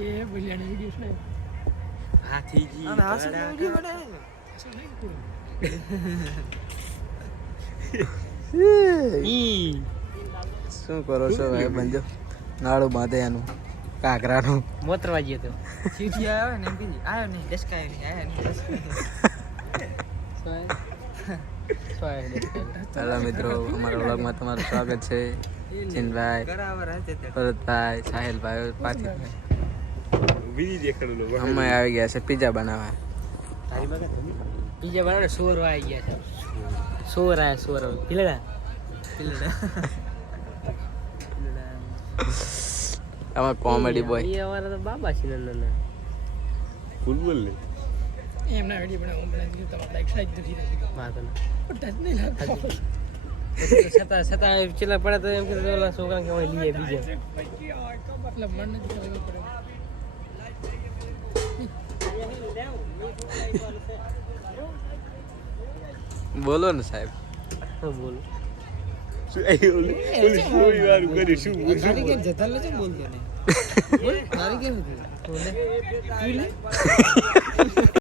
એ બલિયાનો video છે હાથીજી અને હાસનો video બનાવે શું કરો છો ભાઈ બંજો નાળું બાંધે એનું કાકરાનું મોતરવા ગયો તો ચીઠી આવે ને એમ કીધી આવ્યો નહીં ડસકાયો નહીં આવ્યો નહીં હેલો મિત્રો અમારા વ્લોગમાં તમારું સ્વાગત છે ચિનભાઈ ભરતભાઈ સાહિલભાઈ પાર્થિવભાઈ અમે આવી ગયા છે પિઝા બનાવવા પિઝા બનાવવા સોર આવી ગયા છે સોર આયા સોર પીલડા આમાં કોમેડી બોય એ અમારા તો બાબા છે નાના ફૂટબોલ ને એમના વિડિયો બનાવું તમારે લાઈક સાઈડ દુખી રહી વાતો ના પણ ટચ નહીં લાગતો છતાં ચેલા પડે તો એમ કે ઓલા છોકરા કે લઈએ બીજા મતલબ મન નથી ખબર પડે બોલો ને સાહેબ બોલો તારી કેમ જતા લે છે બોલતો ને તારી કેમ હતી